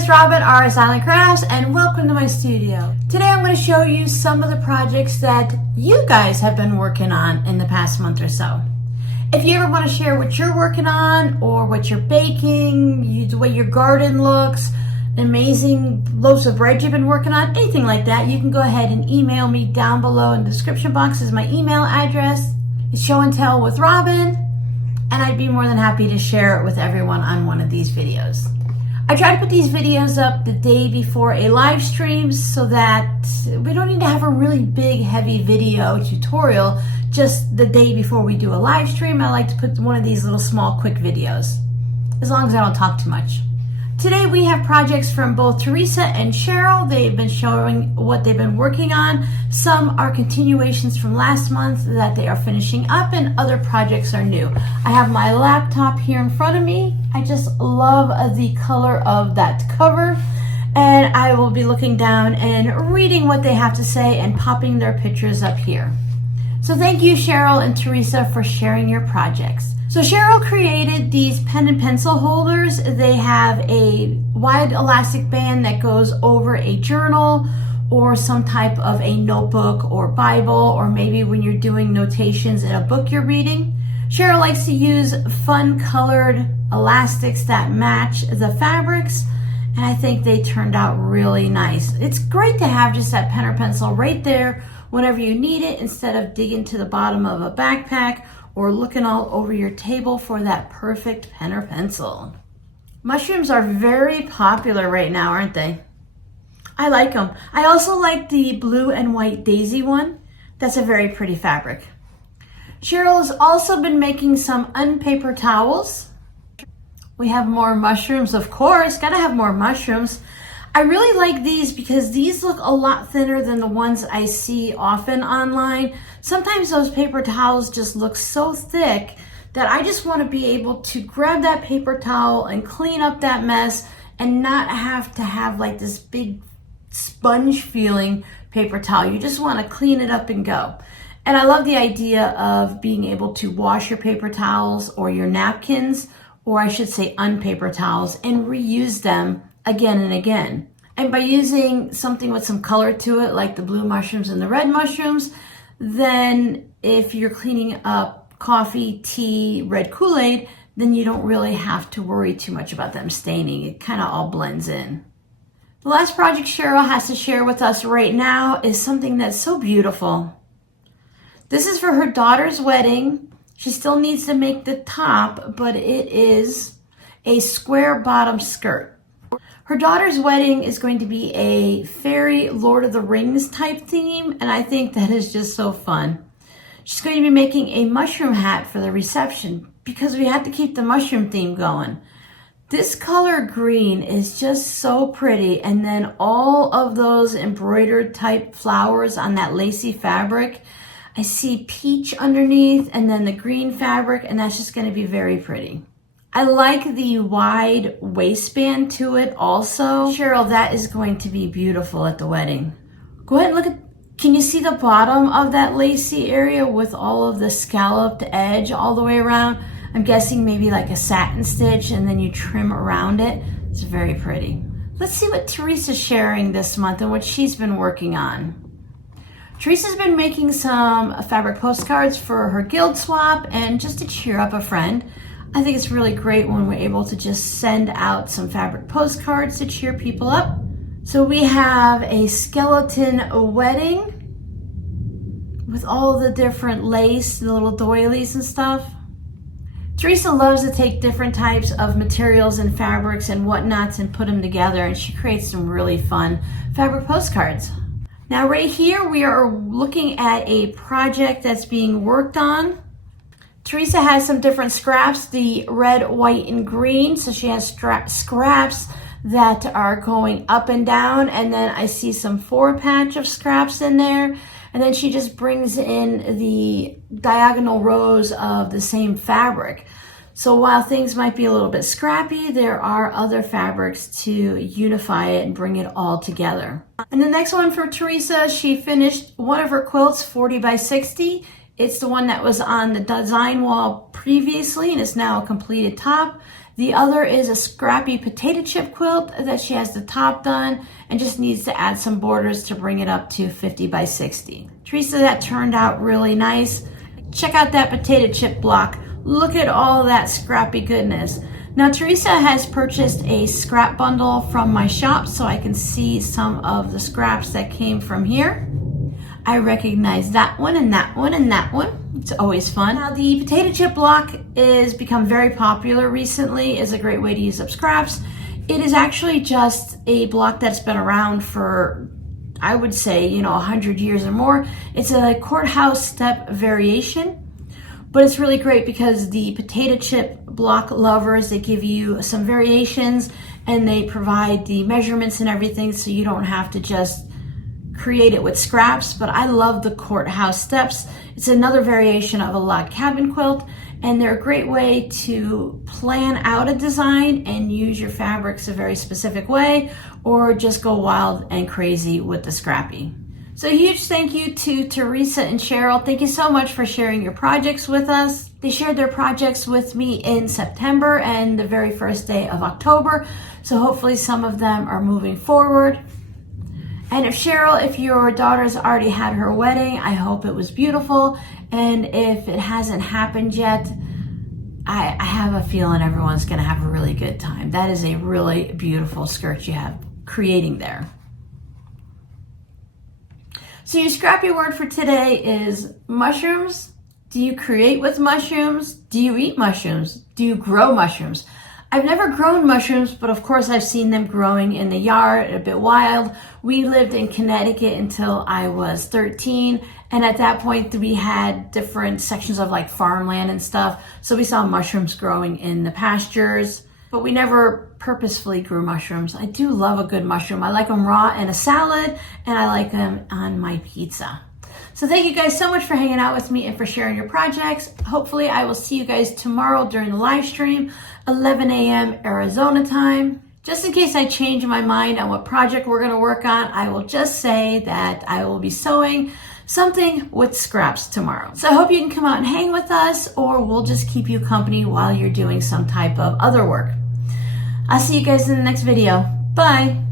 is Robin, R Silent Crafts, and welcome to my studio. Today I'm going to show you some of the projects that you guys have been working on in the past month or so. If you ever want to share what you're working on or what you're baking, the way your garden looks, amazing loaves of bread you've been working on, anything like that, you can go ahead and email me down below in the description box is my email address. It's Show and Tell with Robin, and I'd be more than happy to share it with everyone on one of these videos. I try to put these videos up the day before a live stream so that we don't need to have a really big, heavy video tutorial just the day before we do a live stream. I like to put one of these little small, quick videos, as long as I don't talk too much. Today we have projects from both Teresa and Cheryl. They've been showing what they've been working on. Some are continuations from last month that they are finishing up, and other projects are new. I have my laptop here in front of me. I just love the color of that cover, and I will be looking down and reading what they have to say and popping their pictures up here. So thank you, Cheryl and Teresa, for sharing your projects. So Cheryl created these pen and pencil holders. They have a wide elastic band that goes over a journal or some type of a notebook or Bible, or maybe when you're doing notations in a book you're reading. Cheryl likes to use fun colored elastics that match the fabrics, and I think they turned out really nice. It's great to have just that pen or pencil right there whenever you need it, instead of digging to the bottom of a backpack or looking all over your table for that perfect pen or pencil. Mushrooms are very popular right now, aren't they? I like them. I also like the blue and white daisy one. That's a very pretty fabric. Cheryl has also been making some unpaper towels. We have more mushrooms, of course. Gotta have more mushrooms. I really like these because these look a lot thinner than the ones I see often online. Sometimes those paper towels just look so thick that I just want to be able to grab that paper towel and clean up that mess and not have to have like this big sponge feeling paper towel. You just want to clean it up and go. And I love the idea of being able to wash your paper towels or your napkins, or I should say unpaper towels, and reuse them again and again. And by using something with some color to it, like the blue mushrooms and the red mushrooms, then if you're cleaning up coffee, tea, red Kool-Aid, then you don't really have to worry too much about them staining. It kind of all blends in. The last project Cheryl has to share with us right now is something that's so beautiful. This is for her daughter's wedding. She still needs to make the top, but it is a square bottom skirt. Her daughter's wedding is going to be a fairy Lord of the Rings type theme, and I think that is just so fun. She's going to be making a mushroom hat for the reception because we had to keep the mushroom theme going. This color green is just so pretty, and then all of those embroidered type flowers on that lacy fabric. I see peach underneath and then the green fabric, and that's just going to be very pretty. I like the wide waistband to it also. Cheryl, that is going to be beautiful at the wedding. Go ahead and look at, can you see the bottom of that lacy area with all of the scalloped edge all the way around? I'm guessing maybe like a satin stitch, and then you trim around it. It's very pretty. Let's see what Teresa's sharing this month and what she's been working on. Teresa's been making some fabric postcards for her guild swap and just to cheer up a friend. I think it's really great when we're able to just send out some fabric postcards to cheer people up. So we have a skeleton wedding with all the different lace, the little doilies and stuff. Teresa loves to take different types of materials and fabrics and whatnots and put them together, and she creates some really fun fabric postcards. Now right here we are looking at a project that's being worked on. Teresa has some different scraps, the red, white, and green. So she has scraps that are going up and down. And then I see some 4-patch of scraps in there. And then she just brings in the diagonal rows of the same fabric. So while things might be a little bit scrappy, there are other fabrics to unify it and bring it all together. And the next one for Teresa, she finished one of her quilts, 40 by 60. It's the one that was on the design wall previously, and it's now a completed top. The other is a scrappy potato chip quilt that she has the top done and just needs to add some borders to bring it up to 50 by 60. Teresa, that turned out really nice. Check out that potato chip block. Look at all that scrappy goodness. Now, Teresa has purchased a scrap bundle from my shop so I can see some of the scraps that came from here. I recognize that one and that one and that one. It's always fun. Now, the potato chip block is become very popular recently. It's a great way to use up scraps. It is actually just a block that's been around for, I would say, 100 years or more. It's a courthouse step variation. But it's really great because the potato chip block lovers, they give you some variations and they provide the measurements and everything so you don't have to just create it with scraps. But I love the courthouse steps. It's another variation of a log cabin quilt, and they're a great way to plan out a design and use your fabrics a very specific way, or just go wild and crazy with the scrappy. So a huge thank you to Teresa and Cheryl. Thank you so much for sharing your projects with us. They shared their projects with me in September and the very first day of October. So hopefully some of them are moving forward. And if your daughter's already had her wedding, I hope it was beautiful. And if it hasn't happened yet, I have a feeling everyone's gonna have a really good time. That is a really beautiful skirt you have creating there. So your scrappy word for today is mushrooms. Do you create with mushrooms? Do you eat mushrooms? Do you grow mushrooms? I've never grown mushrooms, but of course I've seen them growing in the yard, a bit wild. We lived in Connecticut until I was 13. And at that point we had different sections of like farmland and stuff. So we saw mushrooms growing in the pastures, but we never purposefully grew mushrooms. I do love a good mushroom. I like them raw in a salad, and I like them on my pizza. So thank you guys so much for hanging out with me and for sharing your projects. Hopefully I will see you guys tomorrow during the live stream, 11 a.m. Arizona time. Just in case I change my mind on what project we're gonna work on, I will just say that I will be sewing something with scraps tomorrow. So I hope you can come out and hang with us, or we'll just keep you company while you're doing some type of other work. I'll see you guys in the next video. Bye.